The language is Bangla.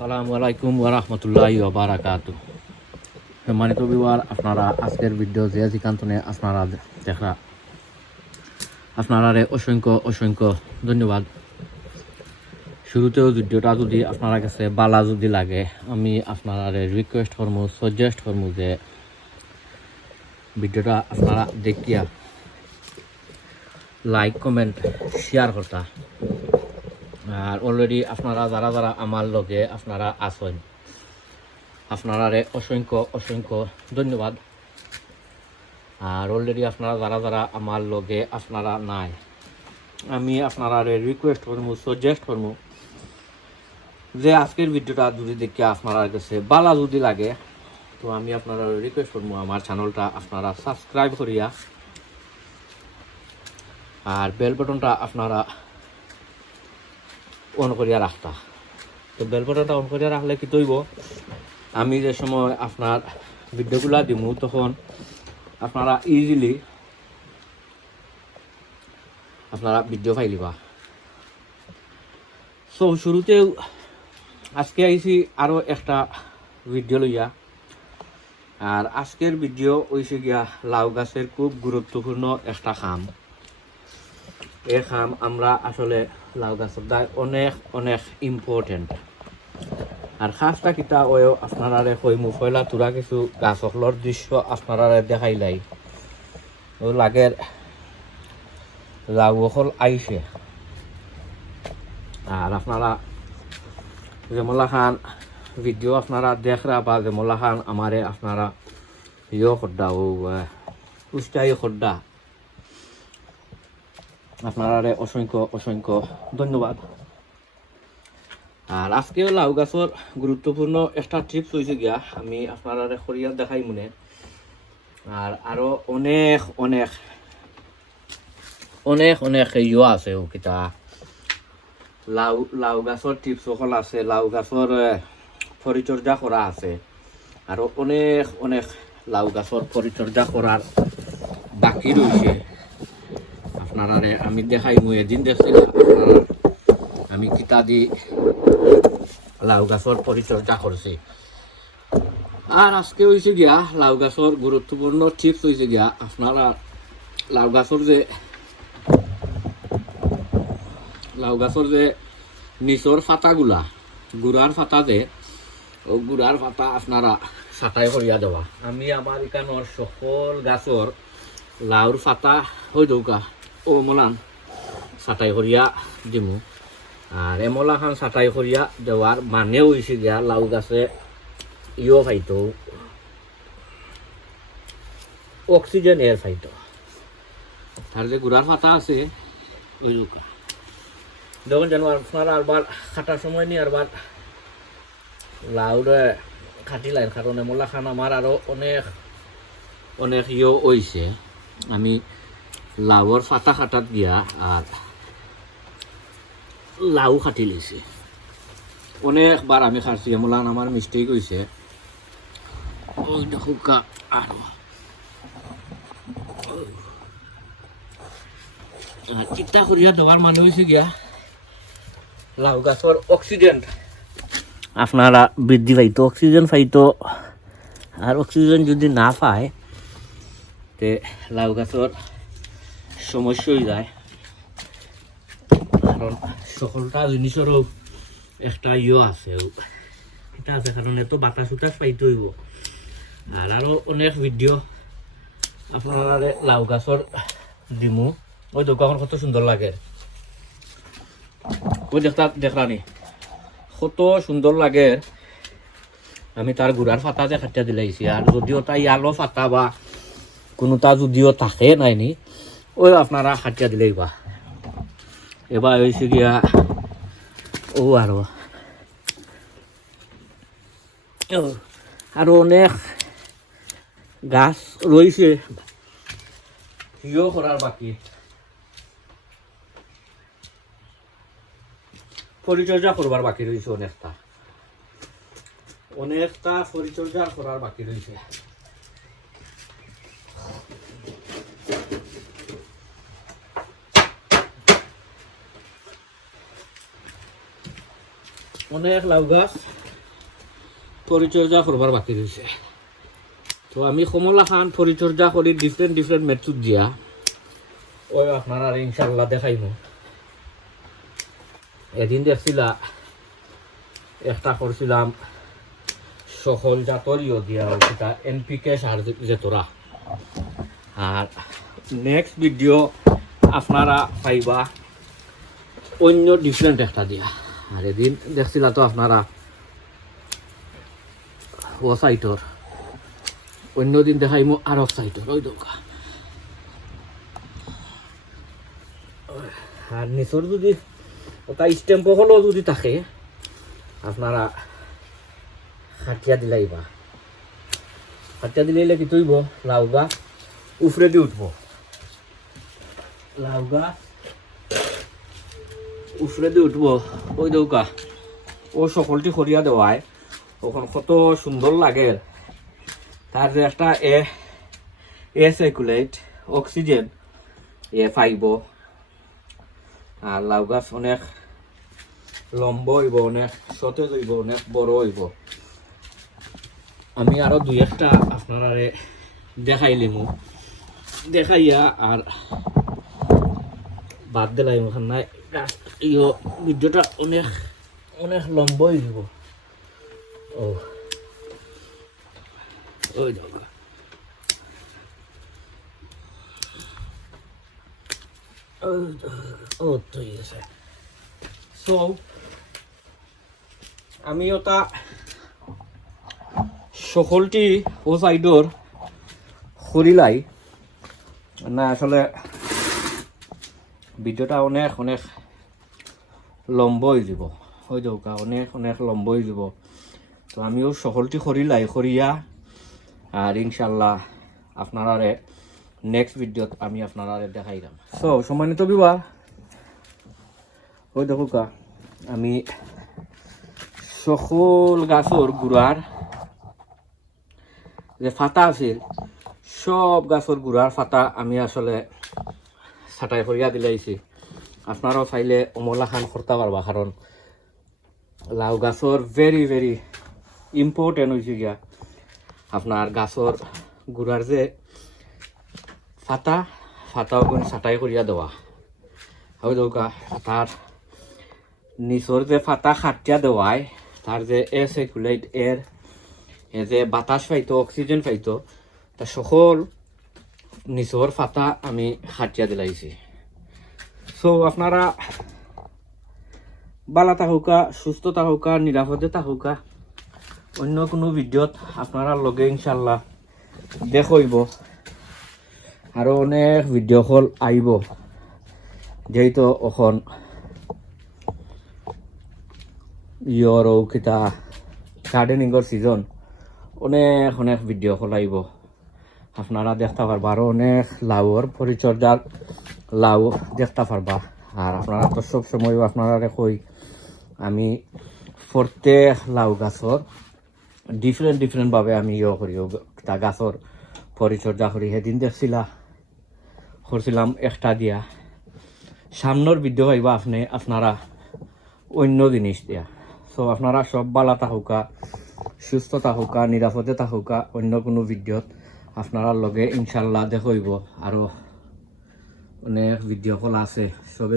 আসসালামু আলাইকুম ওয়া রাহমাতুল্লাহি ওয়া বারাকাতুহু। সম্মানিত ভিউয়ার, আপনারা আজকের ভিডিও যে যেখানে আপনারা দেখা আপনারা অসংখ্য অসংখ্য ধন্যবাদ। শুরুতেও ভিডিওটা যদি আপনারা কাছে বালা যদি লাগে, আমি আপনারা রিকোয়েস্ট করবো, সাজেস্ট করবো যে ভিডিওটা আপনারা দেখিয়া লাইক কমেন্ট শেয়ার করতা। আর অলরেডি আপনারা যারা যারা আমার লগে আপনারা আছেন, আপনারা অসংখ্য অসংখ্য ধন্যবাদ। আর অলরেডি আপনারা যারা যারা আমার লগে আপনারা নাই, আমি আপনারা রিকোয়েস্ট করবো, সাজেস্ট করবো যে আজকের ভিডিওটা যদি দেখে আপনারা কাছে ভালো যদি লাগে, তো আমি আপনারা রিকোয়েস্ট করবো আমার চ্যানেলটা আপনারা সাবস্ক্রাইব করিয়া আর বেল বাটনটা আপনারা অন করিয়া রাখতা। তো বেল বাটনটা অন করিয়া রাখলে কি তৈব, আমি যে সময় আপনার ভিডিওগুলা দিমু তখন আপনারা ইজিলি আপনারা ভিডিও পাইলিবা। সো শুরুতেও আজকে আইছি আরও একটা ভিডিও লইয়া। আর আজকের ভিডিও হইছে গিয়া লাউ গাছের খুব গুরুত্বপূর্ণ একটা খাম। এই খাম আমরা আসলে লাউ গাছের দায় অনেক অনেক ইম্পর্টেন্ট। আর খাসটা কিতা ওও আপনারা কইমু পয়লা তোরা কিছু গাছকলর দৃশ্য আপনারা দেখাইলাই। ও লাগের লাউ অকল আইছে। আর আপনারা যেমলা খান ভিডিও আপনারা দেখরা বা যেমলা খান আমারে আপনারা খড্ডা ও উস্তাই খড্ডা, আপনারা অসংখ্য অসংখ্য ধন্যবাদ। আর আজকেও লাউ গাছের গুরুত্বপূর্ণ একটা টিপস হয়েছে গিয়া আমি আপনারা খরিয়া দেখাই মনে। আর আরো অনেক অনেক অনেক অনেক ইয়ে আছে ও কিতা লাউ লাউ গাছের টিপস সকল আছে, লাউ গাছের পরিচর্যা করা আছে। আরো অনেক অনেক লাউ গাছের পরিচর্যা করার বাকি রয়েছে। আপনারা আমি দেখাই মুই এদিন দেখছিলাম আপনারা আমি কিতা দি লাউ গাছের পরিচর্যা করছি। আর আজকে হয়েছে গিয়া লাউ গাছের গুরুত্বপূর্ণ টিপস হয়েছে গিয়া আপনারা লাউ গাছের যে নিচর ফাতাগুলা গুড়ার ফাতা যে ও গুড়ার ফাতা আপনারা ছাটাই করিয়া দেওয়া। আমি আমার এখানোর সকল গাছের লাউর ফাতা হয়ে দৌকা ও মলান ছাটাই করিয়া দিমু। আর এমলা খান ছাটাই করিয়া দেওয়ার মানে হয়েছে গিয়া লাউ গাছে ইও ফাইতো অক্সিজেন এর ফাইতো। আর যে গুড়ার পাতা আছে ওই দৌকা দেখুন যেন আপনারা আরবার খাটার সময় নিয়ে আরবার লাউরে খাটি লাইন, কারণ এমলা খান আমার আরো অনেক অনেক ইয়ে হয়েছে। আমি লাউর ফাতা খাটাত গিয়া আর লাউ খাটি লইছে অনেকবার আমি খাচ্ছি। এমলান আমার মিস্টেক হয়েছে ওই দেখুকা। আরো চিন্তা করিয়া দেওয়ার মানে হয়েছে গিয়া লাউ গাছের অক্সিজেন আপনারা বৃদ্ধি পাইতো, অক্সিজেন পাইতো। আর অক্সিজেন যদি না পায় তে লাউ গাছের সমস্যা হয়ে যায়। কারণ সকলটা জিনিসেরও একটা আছে এটা আছে, কারণ এত বাতাস উতাস পাইতে হইব। আর আরো অনেক ভিডিও আপনারা লাউ গাছের দিমু। ওই দোকান কত সুন্দর লাগে, ওই দেখলানি কত সুন্দর লাগে। আমি তার গুড়ার ফাতাতে খাটিয়া দিলাইছি। আর যদিও তাই আলো ফাতা বা কোনোটা যদিও থাকে নাইনি, ওই আপনারা খাটিয়া দিলেই বা। এবার হয়েছে গিয়া ও আরো অনেক গাছ রয়েছে ইয়ে করার বাকি, পরিচর্যা করবার বাকি রয়েছে। অনেকটা অনেকটা পরিচর্যা করার বাকি রয়েছে। অনেক লাউ গাছ পরিচর্যা করবার বাকি রয়েছে। তো আমি কমলা খান পরিচর্যা করি ডিফারেন্ট মেথড দিয়া, ওই আপনারা ইনশাল্লাহ দেখাইব। এদিন দেখছিলা একটা করছিলাম সকল জাতর দিয়া সেটা এনপিকে সার যে তোরা, আর নেক্সট ভিডিও আপনারা পাইবা অন্য ডিফারেন্ট একটা দিয়া। আর এদিন দেখছিলা তো আপনারা ও সাইটর, অন্য দিন দেখাইমু আরো সাইটর ওই দোকা। আর নিচর যদি ওটা স্ট্যাম্প হলেও যদি থাকে আপনারা খাটিয়া দিলাইবা, খাটিয়া দিলে কি তৈব লাউ গাছ উফরে দিয়ে উঠবো, লাউ গাছ উফরে দিয়ে উঠবো ওই দৌকা। ও সকলটি সরিয়া দেওয়ায় ওখান কত সুন্দর লাগে। তার যে একটা এ সাইকুলেট অক্সিজেন পাইব, আর লাউ গাছ অনেক লম্বা হইব, অনেক সতেজ হইব, অনেক বড় হইব। আমি আরো দুই একটা আপনারা দেখাইলিমু, দেখাইয়া আর বাদ দিলাম ওখানে ইয়ে ভিডিওটা অনেক অনেক লম্বা হয়ে যাব। ও ওই দেখো ও তো আছে। সো আমি ওটা সকলটি ও সাইডর করিলাই না, আসলে ভিডিওটা অনেক অনেক লম্বা হয়ে যাব, হয়ে যাওক অনেক অনেক লম্বা হয়ে যাব। তো আমিও সকলটি করিলাই করিয়া আর ইনশাল্লাহ আপনারা নেক্সট ভিডিওত আমি আপনারা দেখাই দাম। সো সম্মানিত বিবাহ ওই দেখো আমি সকল গাছর গুড়ার যে ফাতা আছিল সব গাছর গুড়ার ফাতা আমি আসলে ছাটাই করিয়া দিলাইছি। আপনারাও চাইলে অমলা খান করতে পারবা, কারণ লাউ গাছর ভেরি ইম্পর্টেন্ট হয়েছে গিয়া আপনার গাছর গুড়ার যে ফাতাও কোন ছাটাই করিয়া দেওয়া হয় দৌকা। তার নিচর যে ফাতা খাটিয়া দেওয়ায় তার যে এ সাইকুলেট এর যে বাতাস পাইতো অক্সিজেন পাইতো, তা সকল নিচর ফাতা আমি খাটিয়া দিলাইছি। সো আপনারা বালা থাকুকা, সুস্থ থাকুকা, নিরাপদে থাকুকা। অন্য কোনো ভিডিওত আপনারা লগে ইনশাল্লাহ দেখইব, আরো অনেক ভিডিও কল আইব, যেহেতু এখন ইয়র কিতা গার্ডেনিংর সিজন, অনেক অনেক ভিডিও কল আইব, আপনারা দেখতে পারবা। আরো অনেক লাউর পরিচর্যার লাউ দেখতে পারবা। আর আপনারা তো সব সময় আপনারা কই আমি প্রত্যেক লাউ গাছর ডিফারেন্ট ভাবে আমি ইয়ে করি, তা গাছর পরিচর্যা করি। সেদিন করছিলাম একটা দিয়া, সামনের ভিডিও পাইবা আপনারা অন্য জিনিস দিয়া। সো আপনারা সব বালা থাকুকা, সুস্থ থাকুকা, নিরাপদে থাকুকা। অন্য কোনো ভিডিওত আপনারা লগে ইনশাল্লাহ দেখইব, আরো অনেক ভিডিও কল আছে সবে।